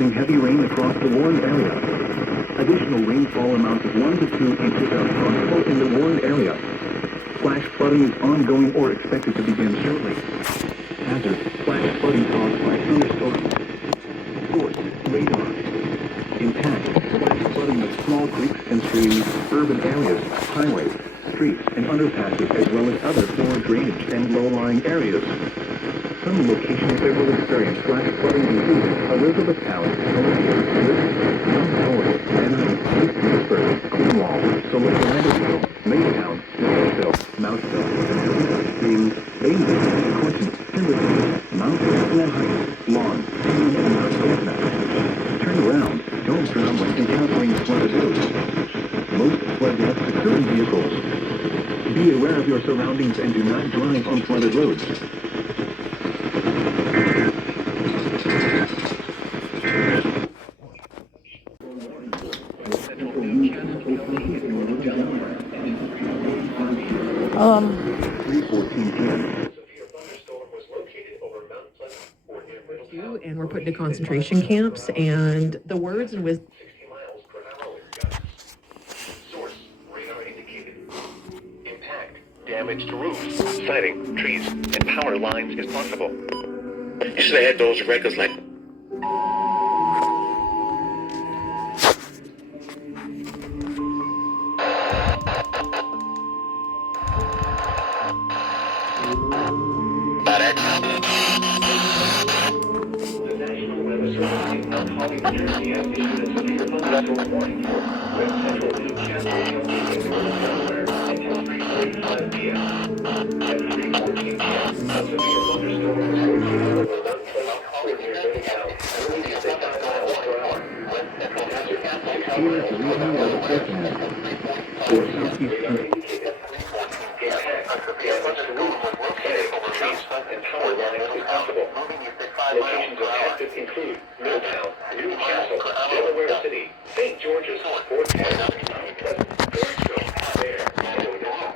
forecasting heavy rain across the warned area. Additional rainfall amounts of 1 to 2 inches are possible in the warned area. Flash flooding is ongoing or expected to begin shortly. Hazard: flash flooding caused by thunderstorms. Source: radar. Impact: flash flooding of small creeks and streams, urban areas, highways, streets, and underpasses, as well as other poor drainage and low-lying areas. Some locations that will experience flash flooding include Elizabethtown, Columbia, Mount Olive, Benton, East Pittsburgh, Cornwall, Landisville, Maytown, Nicholsville, Mountville, Springs, Bainville, Clinton, Timberton, Mount Westland Heights, Lawn, and Mount Etna. Turn around. Don't drown when encountering flooded roads. Most flood deaths occur in vehicles. Be aware of your surroundings and do not drive on flooded roads. And we're put into concentration camps, and the words and wisdom. Source: radar indicated. Impact: damage to roofs, siding, trees, and power lines is possible. You should have had those records like. The National Weather Service in Mount Holly, New Jersey has issued a severe thunderstorm warning for West Central Newcastle County in northern Delaware until 3:45 p.m. At 3:14 p.m., a severe thunderstorm was located over Mount Holly near Middletown, moving at 65 miles per hour. Hazard: 60 miles per hour. For southeast Indicated. Impact: damage to roofs, siding, trees, and power lines is possible. Locations affected include Middletown, Newcastle, Delaware City, St. George's, Fort Worth, Mount Pleasant, Burnsville, Bear, and Odessa.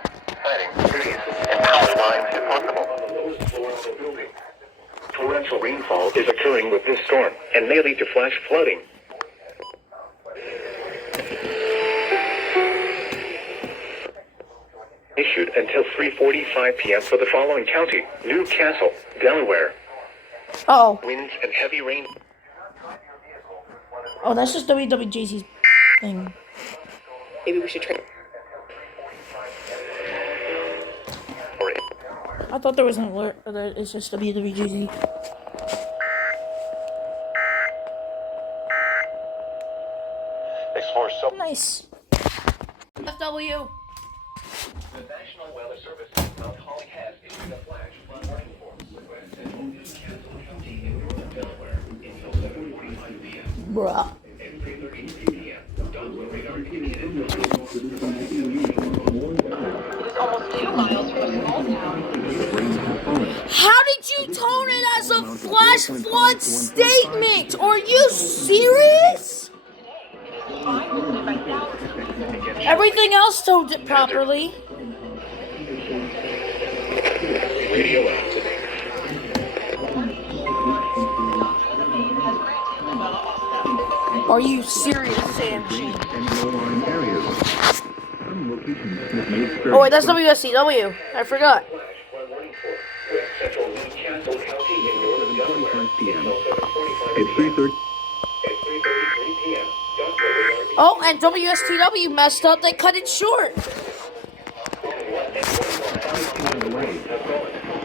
Siding, trees, and power lines is possible on the lowest floor of the building. Torrential rainfall is occurring with this storm and may lead to flash flooding. Issued until 3:45 p.m. for the following county: Newcastle, Delaware. Oh. Winds and heavy rain. Oh, that's just WWJC's thing. Maybe we should try. I thought there was an alert, but it's just WWJC. Explore so. Nice. FW. The National Weather Service in Mount Holly has issued a flash flood warning for West Central Newcastle County in northern Delaware until 7:45 p.m. Bruh. At 3:33 p.m. Doppler radar indicated. It's almost 2 miles from a small town. How did you tone it as a flash flood statement? Are you serious? Everything else toned it properly. Radioactive. Are you serious, Sam? Oh wait, that's WSCW. I forgot. West Central Newcastle County in northern Delaware. p.m. At At 3:30 p.m. Doppler radar. Oh, and WSTW messed up. They cut it short.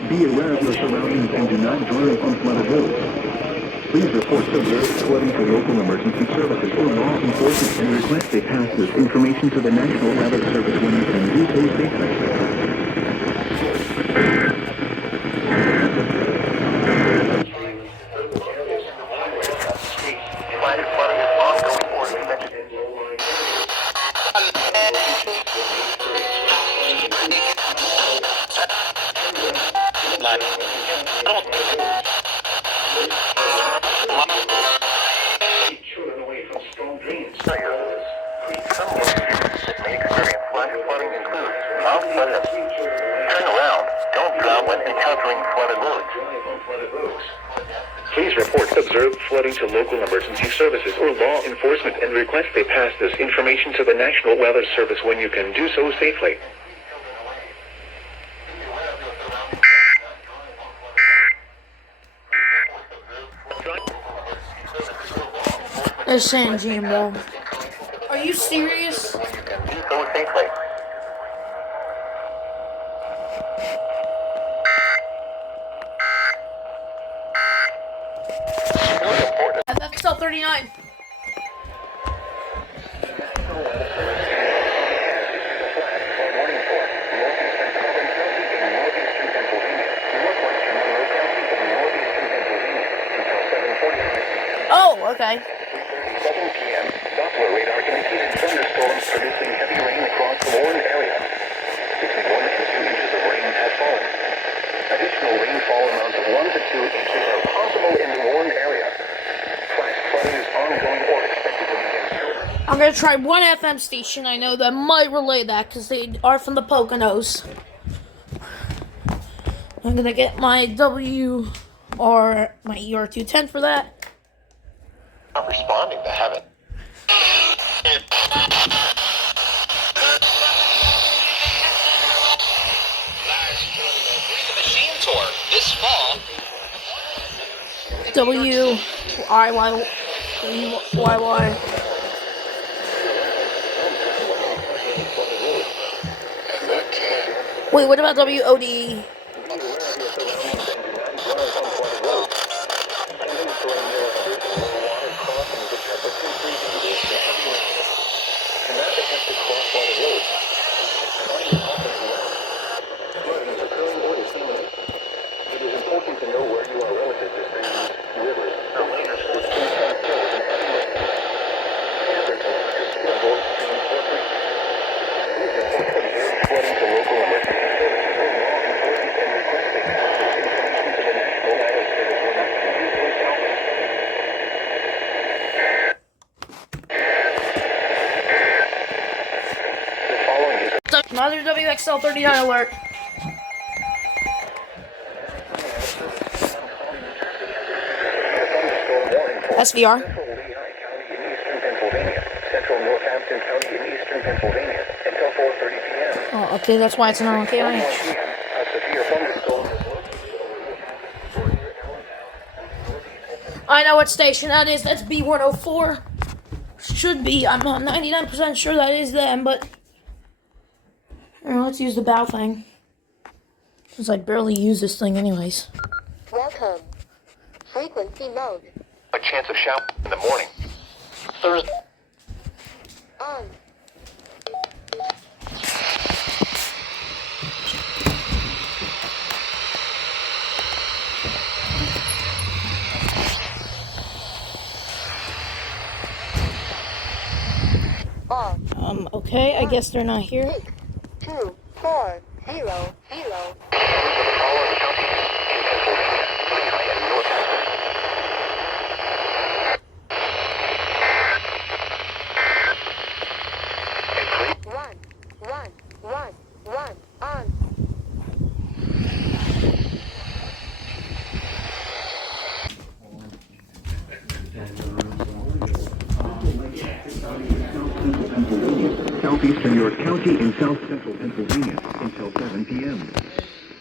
Be aware of your surroundings and do not drive on flooded roads. Please report severe flooding to local emergency services or law enforcement and request they pass this information to the National Weather Service when you can do so safely. Children away from strong drains. Some locations may experience flash flooding include Mount Pleasant. Turn around. Don't drown when encountering flooded roads. Please report observed flooding to local emergency services or law enforcement and request they pass this information to the National Weather Service when you can do so safely. There's San Jim, bro. Are you serious? You can do so safely. FXL 39. Oh, okay. 7 p.m. Doppler radar indicated thunderstorms producing heavy rain across the warned area. Between 1 and 2 inches of rain has fallen. Additional rainfall amounts of 1 to 2 inches are possible in the warned area. Flash flooding is ongoing or expected to begin shortly. I'm gonna try one FM station I know that might relay that because they are from the Poconos. I'm gonna get my W or my ER210 for that. Not responding to heaven. Machine tour this fall. WIYY. Wait, what about WOD? It is important to know where you are relative to streams, rivers, mountains, flooding to local emergency services or law enforcement and request they pass this information to the National Weather Service when you can do so safely. The following is Another WXL 39 alert. SVR. Central Lehigh County in eastern Pennsylvania, central Northampton County in eastern Pennsylvania, until 4:30 p.m. Oh, okay, that's why it's not on KIH. 1 p.m. A severe thunderstorm is located. I know what station that is. That's B104. Should be. I'm not 99% sure that is them, but let's use the bow thing. Since I barely use this thing anyways. Welcome. Frequency mode. A chance of shower in the morning. Thursday. On. Off. Okay, I guess they're not here. 6, 2, 4, 0, 0. Following counties in Pennsylvania, Lehigh and Northampton. 1, 1, 1, 1, on. Southeastern York County in south central Pennsylvania until 7 p.m.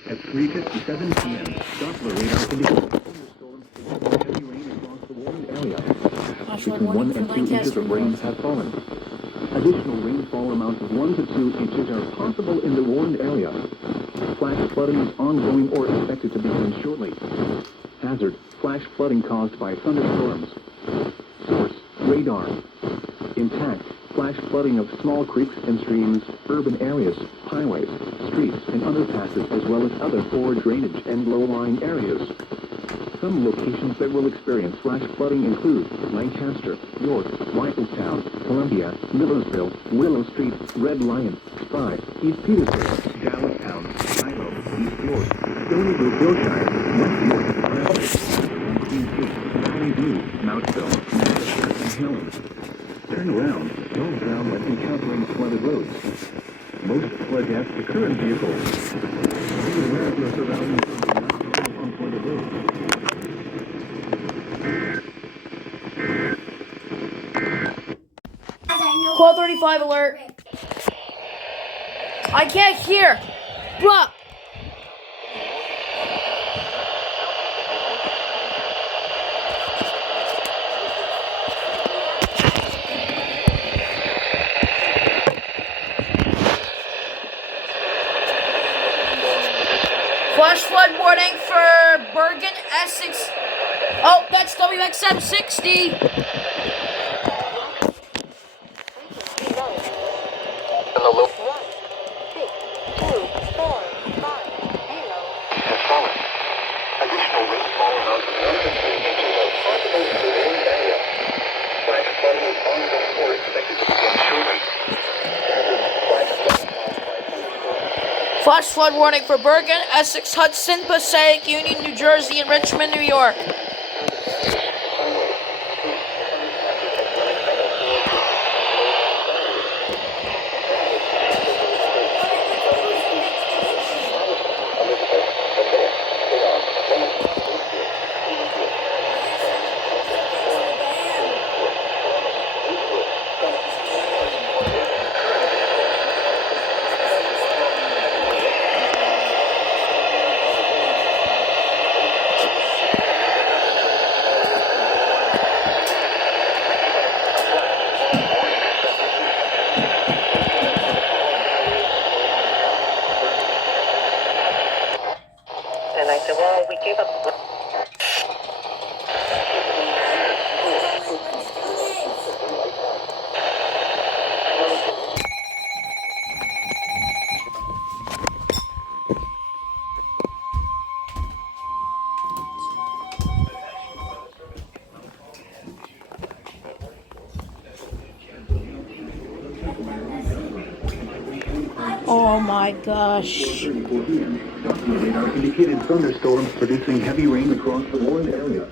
At 3:57 p.m., Doppler radar indicates thunderstorms producing heavy rain across the warned area. Between 1 and 2 inches of rain have fallen. Additional rainfall amounts of 1 to 2 inches are possible in the warned area. Flash flooding is ongoing or expected to begin shortly. Hazard: flash flooding caused by thunderstorms. Source: radar. Intact: flash flooding of small creeks and streams, urban areas, highways, streets, and underpasses, as well as other poor drainage and low-lying areas. Some locations that will experience flash flooding include Lancaster, York, Whitestown, Columbia, Millersville, Willow Street, Red Lion, Spry, East Petersburg, Dallas-town, Shiloh, East York, Stony Brook, Wilshire, West York, Bradford, Queen City, Valley View, Mountville, Manchester, and Helens. Turn around. Don't drown when encountering flooded roads. Most flood deaths occur in vehicles. Be aware of your surrounding on point of view. 12:35 alert. I can't hear. Bruh. Flash flood warning for Bergen, Essex. Oh, that's WXM 60. And the low 1, 6, 2, 4, 5, 0. has fallen. Additional rainfall amounts of 1 to 2 inches are possible in the warned area. Flash flooding is ongoing or expected to begin shortly. Flash flood warning for Bergen, Essex, Hudson, Passaic, Union, New Jersey, and Richmond, New York. And I said, well, we gave up. Oh my gosh. 34 p.m. Radar indicated thunderstorms producing heavy rain across the warned area.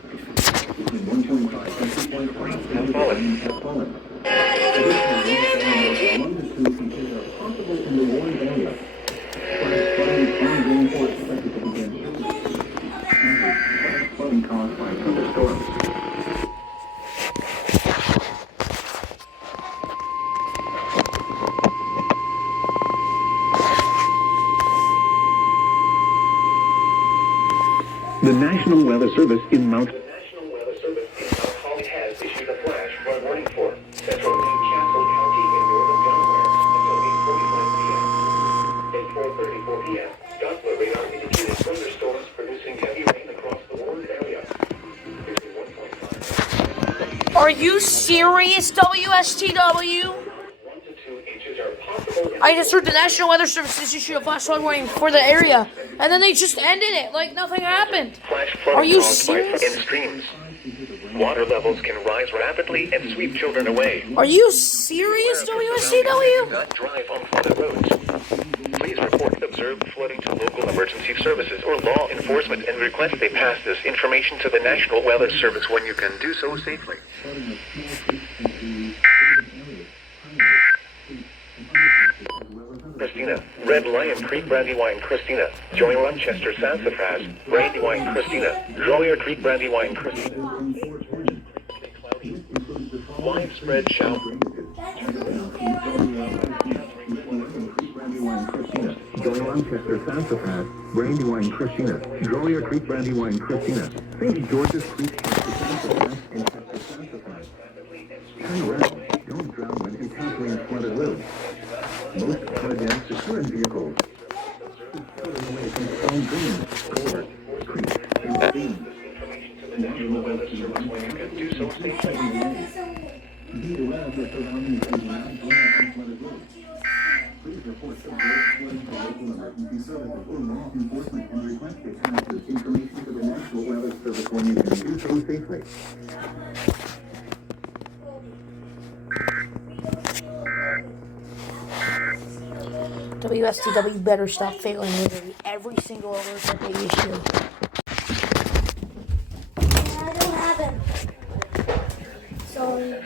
Between 1.5 and 2.5 heavy rain has fallen. Additional rainfall of 1 to 2 inches are possible in the warned area. Flash flooding is ongoing or expected to begin. Flash flooding caused by thunderstorms. The National Weather Service in Mount Holly has issued a flash flood warning for Central Newcastle County in northern Delaware until 8:45 p.m. At 4:34 p.m., Doppler radar indicated thunderstorms producing heavy rain across the warned area. Between 1.5 Are you serious, WSTW? 1 to 2 inches are possible in I just heard the National Weather Service issued a flash flood warning for the area, and then they just ended it like nothing happened. flash flooding Are you caused by serious? in streams. Water levels can rise rapidly and sweep children away. Are you serious, WSTW? Not drive on flooded roads. Please report observed flooding to local emergency services or law enforcement and request they pass this information to the National Weather Service when you can do so safely. Christina, Red Lion Creek Brandywine Christina, Joy Rochester Sassafras, Brandywine Christina, Joyer Creek Brandywine Christina. Widespread shower. Joy Rochester Sassafras, Brandywine Christina, Joyer Creek Brandywine Christina, St. George's Creek Sassafras, and Chester Sassafras. Turn around. Don't drown when encountering flooded roads. Most flood and secure vehicles. Pulling away from stone beams, cords, creeks, and streams. National Weather Service when you can do so safely. Be aware of your surroundings and do not drive on flooded roads. Please report observed flooding to local emergency services or law enforcement and request they pass this information to the National Weather Service when you can do so safely. WSTW better stop failing literally every single alert that they issue. I don't have him. So, you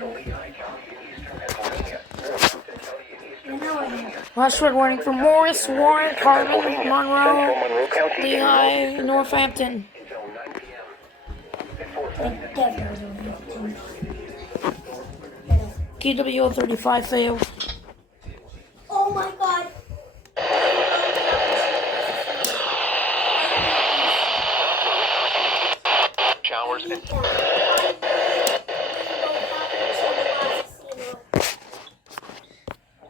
know I have. Flash flood warning for Morris, Warren, Carbon, Central Monroe, Monroe County. Lehigh, Northampton. KWO 35 failed. Oh my god. Showers and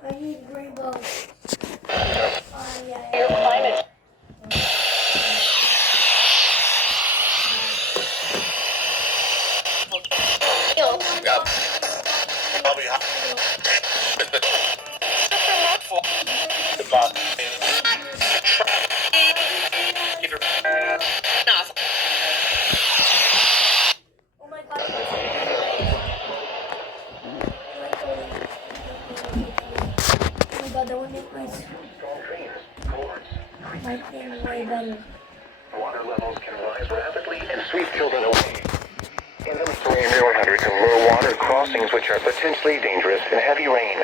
I need rainbow. Yeah. Your climate. probably Oh my god. Oh my god, that would make my thing way better. water levels can rise rapidly and sweep children away. Inventory mirror hundreds of low water crossings which are potentially dangerous in heavy rain.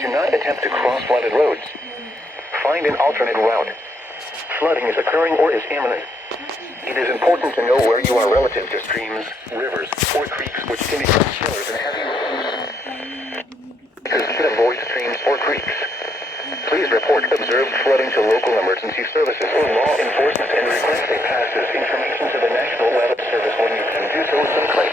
Do not attempt to cross flooded roads. Find an alternate route. Flooding is occurring or is imminent. It is important to know where you are relative to streams, rivers, or creeks which can become killers in heavy rain. To avoid streams or creeks. Please report observed flooding to local emergency services or law enforcement and request they pass this information to the National Weather Service when you can do so quickly.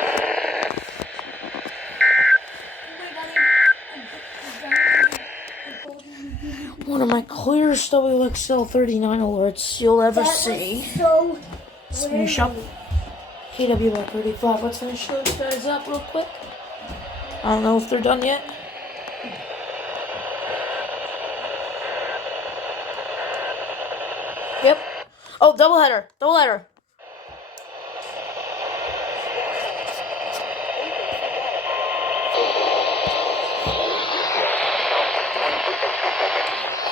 One of my clearest WXL 39 alerts you'll ever see. So Let's finish up KWL 35. Let's finish those guys up real quick. I don't know if they're done yet. Yep. Oh, doubleheader. Doubleheader.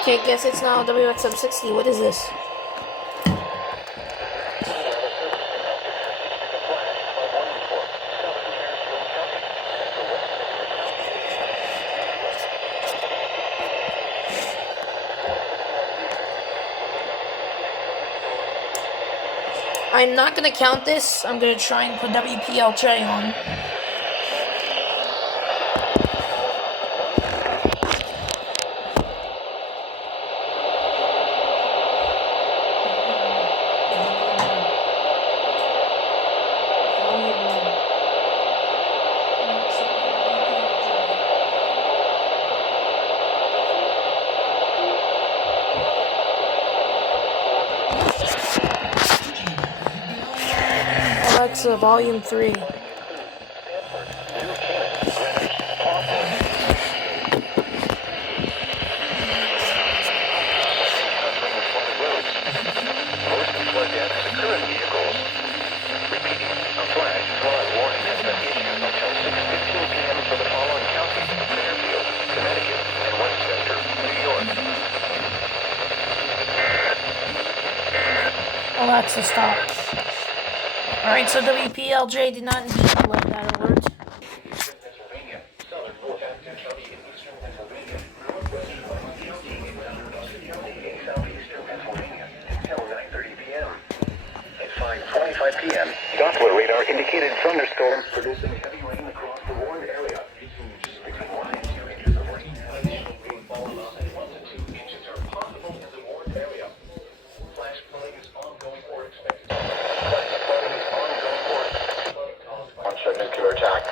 Okay, guess it's now WXM 60. What is this? I'm not going to count this. I'm going to try and put WPLJ on. Alexa, volume 3. Alexa, stop. Alright, so WPLJ did not indeed let that alert. p.m. Doppler radar indicated thunderstorms producing heavy rain across the warned area. Between 1 and 2 inches of rain. Additional rainfall amounts of 1 to 2 inches are possible in the warned area. Flash flooding is ongoing or expected. Flash flooding is ongoing or expected. Launch a nuclear attack.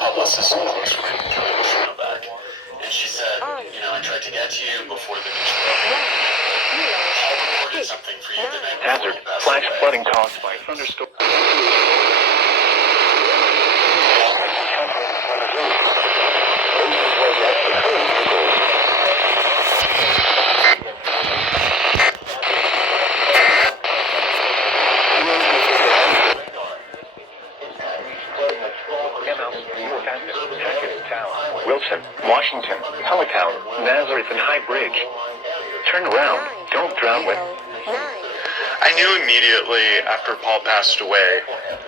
Publicist close friend Kelly was from back, and she said, I tried to get to you before the news broke. I recorded something for you the night before you passed away. Flash flooding caused by thunderstorm. Nazareth and High Bridge. Turn around. Don't drown with. I knew immediately after Paul passed away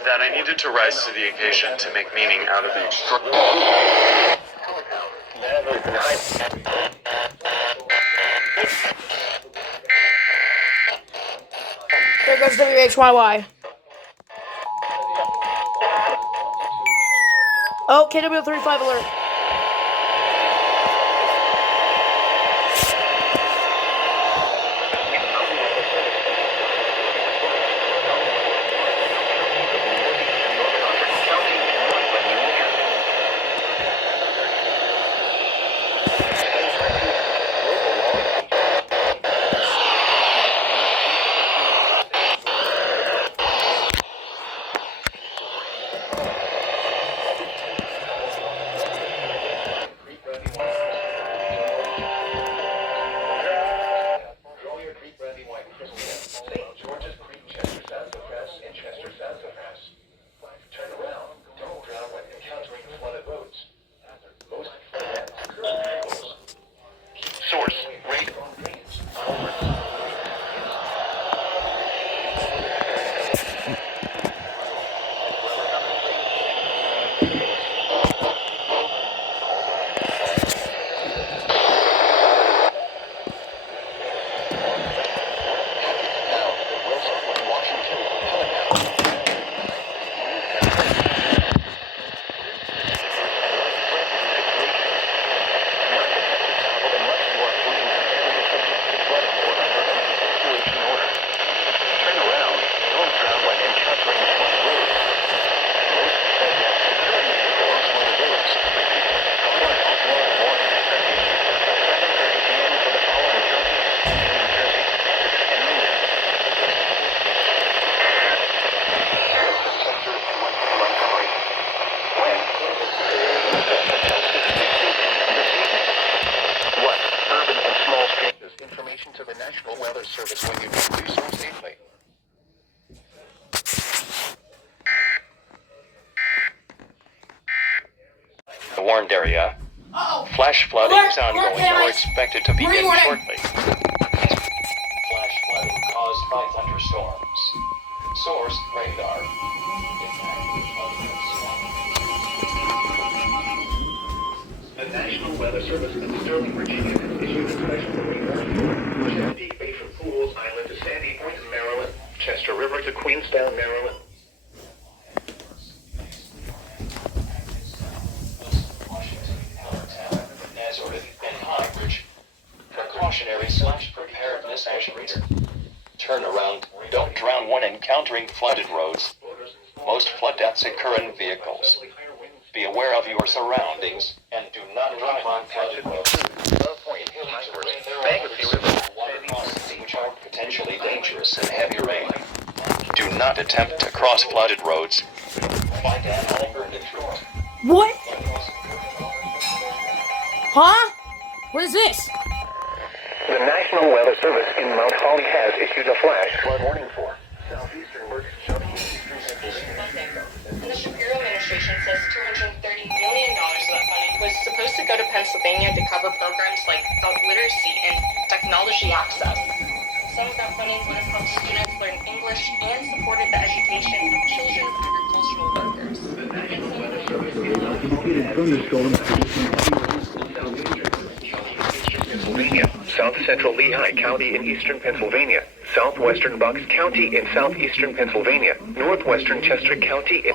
that I needed to rise to the occasion to make meaning out of the extraordinary. Nazareth and High. There goes WHYY. Oh, KW35 alert. Source. Rate. Information to the National Weather Service when you can do so safely. The warned area. Flash flooding is ongoing or expected to begin shortly. Flash flooding caused by thunderstorms. Source radar. The National Weather Service in Sterling, Virginia, has issued a special warning. Chesapeake Bay from Pools Island to Sandy Point, Maryland. Chester River to Queenstown, Maryland. Washington, Allentown, Nazareth, and High Bridge. Precautionary/preparedness action reader. Turn around. Don't drown when encountering flooded roads. Most flood deaths occur in vehicles. Be aware of your surroundings and do not drive on flooded roads. Water crossings which are potentially dangerous in heavy rain. Do not attempt to cross flooded roads. Find an alternative route. What? Huh? What is this? The National Weather Service in Mount Holly has issued a flash flood warning for southeastern And the Shapiro administration says $230 million of that funding was supposed to go to Pennsylvania to cover programs like adult literacy and technology access. Some of that funding would have helped students learn English and supported the education of children's agricultural workers. Pennsylvania, South Central Lehigh County in eastern Pennsylvania, southwestern Bucks County in southeastern Pennsylvania, northwestern Chester County in...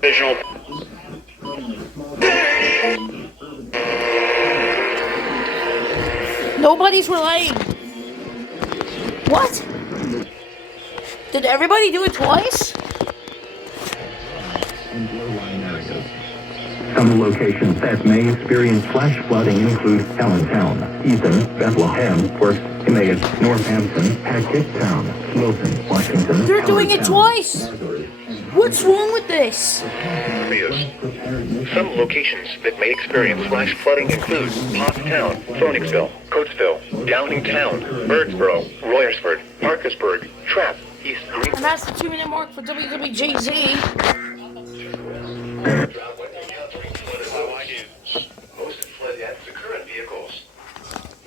Visual. Nobody's relaying. What? Did everybody do it twice? Some locations that may experience flash flooding include Allentown, Ethan, Bethlehem, Worth, Emmaus, Northampton, Hackettstown, Wilson, Washington. They're doing it twice. What's wrong with this? Some locations that may experience flash flooding include Pottstown, Phoenixville, Coatesville, Downingtown, Birdsboro, Royersford, Parkersburg, Trapp, East Green. And that's the 2-minute mark for WWJZ. Most flood depths occur in vehicles.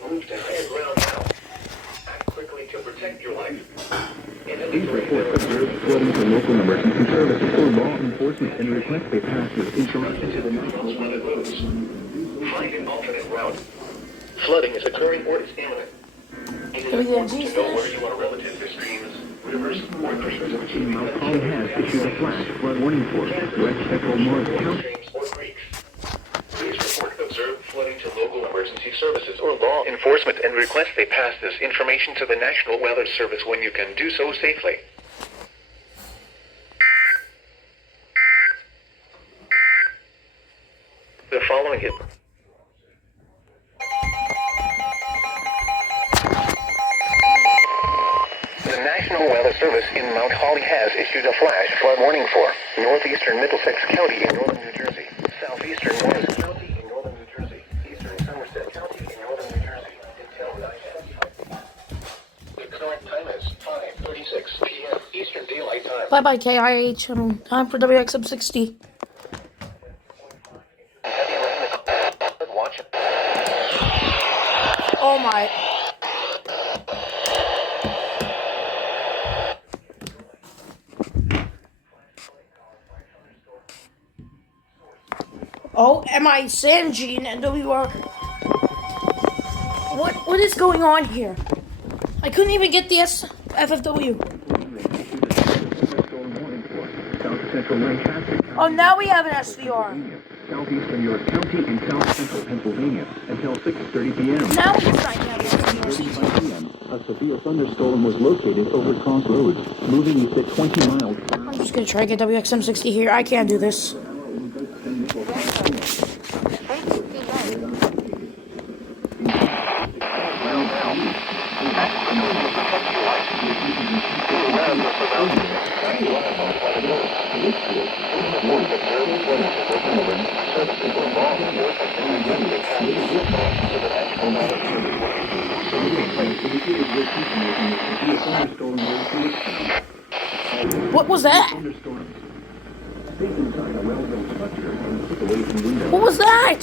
Move to higher ground now. Act quickly to protect your life. These reports observe flooding to local emergency services or law enforcement and request they pass this information to the national Flooded roads. Find an alternate route. Flooding is occurring or it's imminent. It is important to know where you are relative to streams, rivers, or creeks. Mount Holly has issued a flash flood warning for West Central Morris County. Streams or creeks. Please report observed flooding to local emergency services or law enforcement and request they pass this information to the National Weather Service when you can do so safely. The following is the National Weather Service in Mount Holly has issued a flash flood warning for northeastern Middlesex County in northern New Jersey, southeastern Morris County in northern New Jersey, eastern Somerset County in northern New Jersey, until 9:55. The current time is 5:36 p.m. Eastern Daylight Time. Bye bye, KIH. Time for WXM 60. Heavy rain is watch. Oh my. Oh, am I Sanjin and WR? What is going on here? I couldn't even get the FFW. South Central Lancaster. Oh, now we have an SVR. Southeastern York County and South Central Pennsylvania until 6:30 p.m. Now we decide to have an SVR. 6:35 p.m. A severe thunderstorm was located over Crossroads, moving east at 20 miles per hour. I'm just gonna try to get WXM 60 here. I can't do this. What was that? What was that?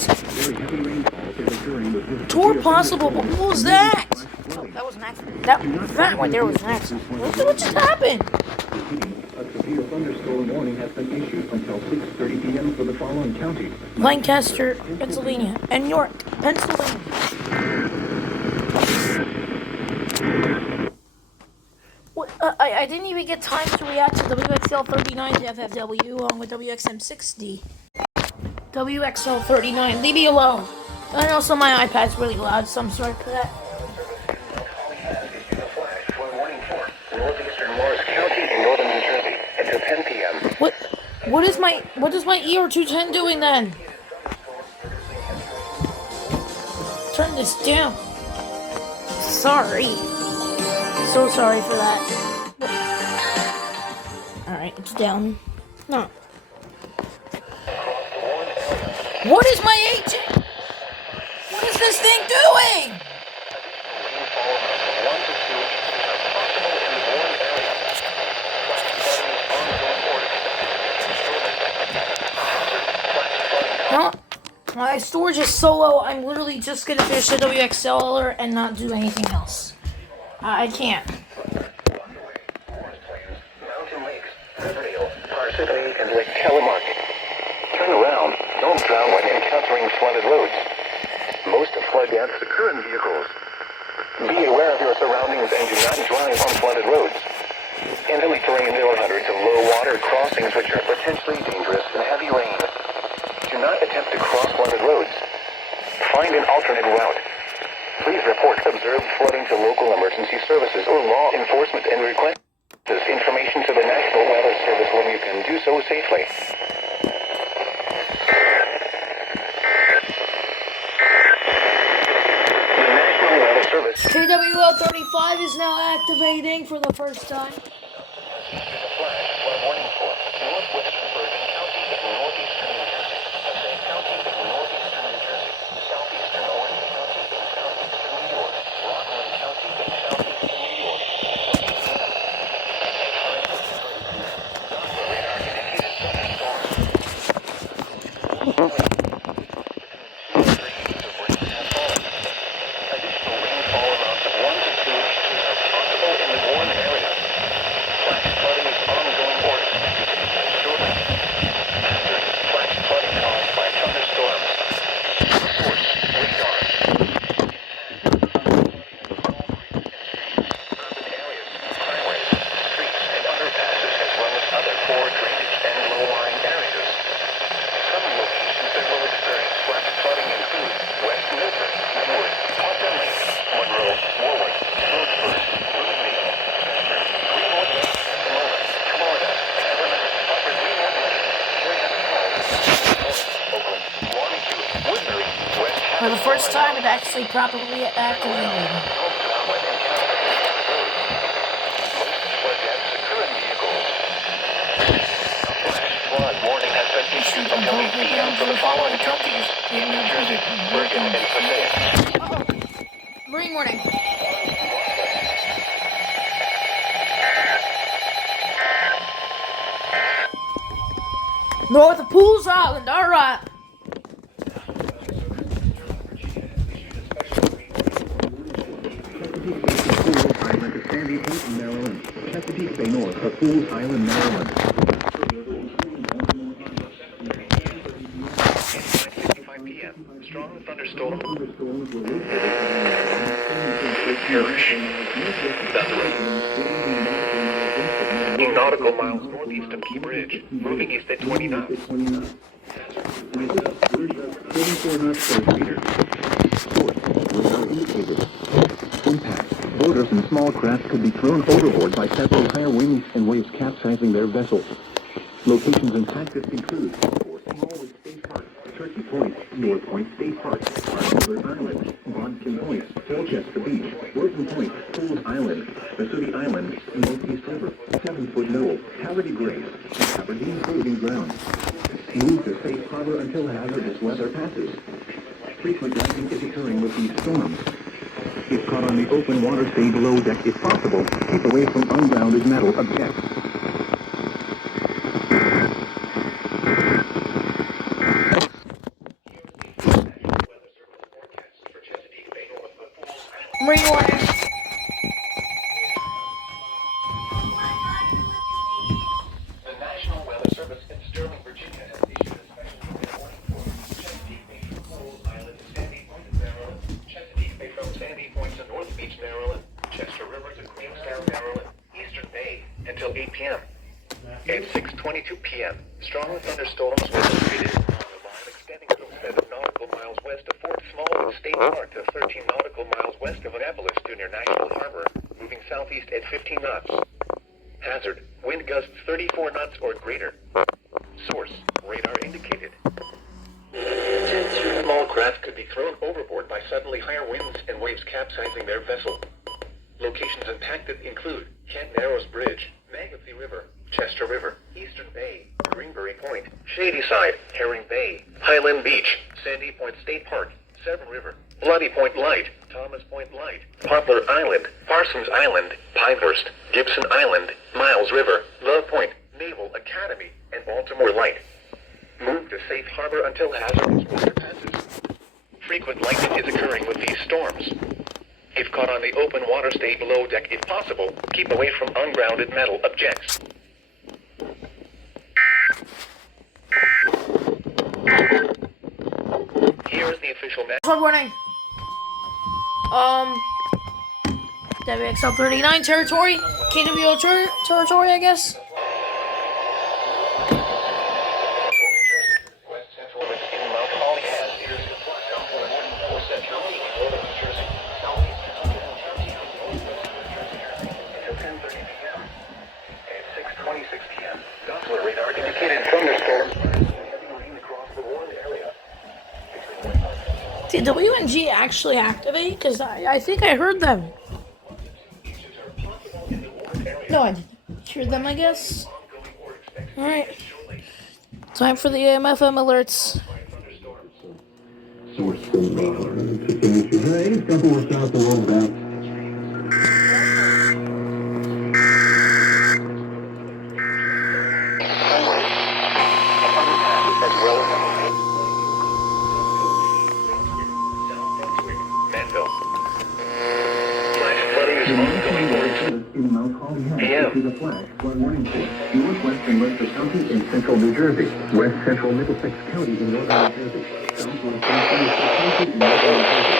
Tour possible, but what was that? That was an accident. That right there was an accident. What just happened? A severe thunderstorm warning has been issued until 6:30 p.m. for the following counties. Lancaster, Pennsylvania, and York, Pennsylvania. What, I didn't even get time to react to WXL 39 to FFW along with WXM 60. WXL 39, leave me alone. And also my iPad's really loud, so I'm sorry for that. Northeastern Morris County in northern New Jersey until 10 p.m. What is my ER210 doing then? Turn this down. Sorry. So sorry for that. Alright, it's down. No. What is my agent? What is this thing doing? No, my storage is so low, I'm literally just gonna finish the WXL alert and not do anything else. I can't. Mountain Lakes, Riverdale, Parsippany, and Lake Telemark. Turn around. Don't drown when encountering flooded roads. Most flood deaths occur in vehicles. Be aware of your surroundings and do not drive on flooded roads. In hilly terrain, there are hundreds of low water crossings which are potentially dangerous in heavy rain. Do not attempt to cross flooded roads. Find an alternate route. Please report observed flooding to local emergency services or law enforcement and request this information to the National Weather Service when you can do so safely. The National Weather Service. KWL 35 is now activating for the first time. Flash flood warning for northwestern Bergen County in northeastern New Jersey, Passaic County in northeastern New Jersey, southeastern Orange County in southeastern New York, Rockland County in southeastern New York, Additional rainfall amounts of 1 to 2 inches are possible in the warm area. Flash flooding is ongoing or expected to begin shortly. Hazard: flash flooding caused by thunderstorms. Source: radar. Urban areas, highways, streets, and underpasses, as well as other poor drainage and low-lying areas. Some locations that will experience flash flooding include West Milford, Linwood, Parker Lake, Monroe, Warwick, Roseburg, Bloomingdale, Chester, Greenwood Lake, Pomona, Florida, Everett, Upper Greenwood Lake, Wareham Falls, Oakland, Waterview, Woodbury, West For the Hampton, first Florida. time, it actually properly activated. Flood warning has been issued until 8 p.m. for the following counties: New Jersey, Bergen, and Passaic. Marine warning. North of Pools Island, alright. Pools Island to Sandy Point, Maryland. Chesapeake Bay North to Pools Island, Maryland. 5:55 p.m. Strong thunderstorm. Parish. Down the road. Nautical miles northeast of Key Bridge. Moving east at 20 knots. 34 knots per meter. Source: radar indicated. Impact: boaters and small craft could be thrown overboard by several higher winds and waves capsizing their vessels. Locations impacted include Fort Smallwood State Park, Turkey Point, North Point State Park, Hartford Island, Bodkin Point, Colchester Beach, Worthing Point, Pools Island, Vesuvi Island, Northeast River, 7-Foot Knoll, Halliday Grace, and Aberdeen Proving Ground. Move to safe harbor until hazardous weather passes. Frequent lightning is occurring with these storms. If caught on the open water, stay below deck if possible. Keep away from ungrounded metal objects. Marine warning. The National Weather Service in Sterling, Virginia has issued a special weather warning for Chesapeake Bay from Pools Island to Sandy Point, Maryland, Chesapeake Bay from Sandy Point to North Beach, Maryland, Chester River to Queenstown, Maryland, Eastern Bay until 8 p.m. At 6:22 p.m., strong thunderstorms were located on the line extending from 7 nautical miles west of Fort Smallwood State Park to 13 nautical miles west of Annapolis to near National Harbor, moving southeast at 15 knots. Hazard: wind gusts 34 knots or greater. Source: radar indicated. Small craft could be thrown overboard by suddenly higher winds and waves capsizing their vessel. Locations impacted include Kent Narrows Bridge, Mangatee River, Chester River, Eastern Bay, Greenberry Point, Shadyside, Herring Bay, Highland Beach, Sandy Point State Park, Severn River, Bloody Point Light, Thomas Point Light, Poplar Island, Parsons Island, Pinehurst, Gibson Island, Miles River, Love Point, Naval Academy, and Baltimore Light. Move to safe harbor until hazardous weather passes. Frequent lightning is occurring with these storms. If caught on the open water, stay below deck if possible. Keep away from ungrounded metal objects. Here is the official net. Hard warning. WXL 39 territory. KWO territory, I guess. Radar indicated thunderstorms across the warned area. Did WNG actually activate? Because I think I heard them. No, I didn't hear them, I guess. Alright. Time for the AM/FM alerts. Source from Hey, couple of shots of roll back. As well as Martinsville. Flash flooding is ongoing or expected. In Mount Holly PM. is a flash flood warning force. Northwest and Western counties in central New Jersey. West central Middlesex counties in northern New Jersey. Southwest and County in northern New Jersey.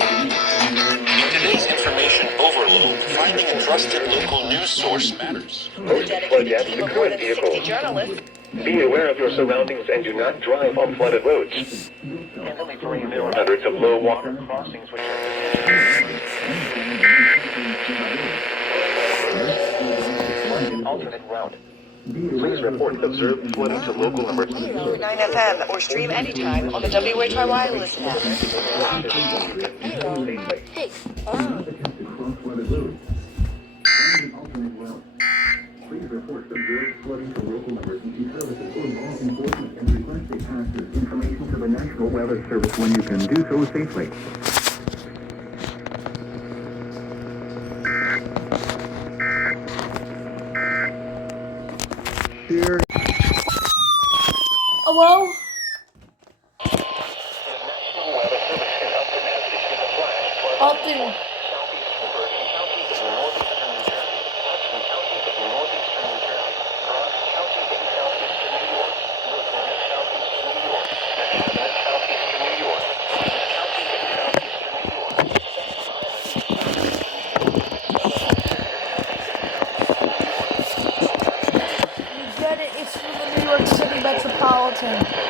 In today's information overload, finding a trusted local news source matters. Flood team of more than 60 journalists. Be aware of your surroundings and do not drive on flooded roads. There are hundreds of low water crossings which are alternate route. Please report observed flooding to local emergency services. 9 FM or stream anytime on the WHY Wireless app. Hey. Please report observed flooding to local emergency services or law enforcement and request they pass this information to the National Weather Service when you can do so safely. Share. Hello? Upton. You get it, it's from the New York City Metropolitan.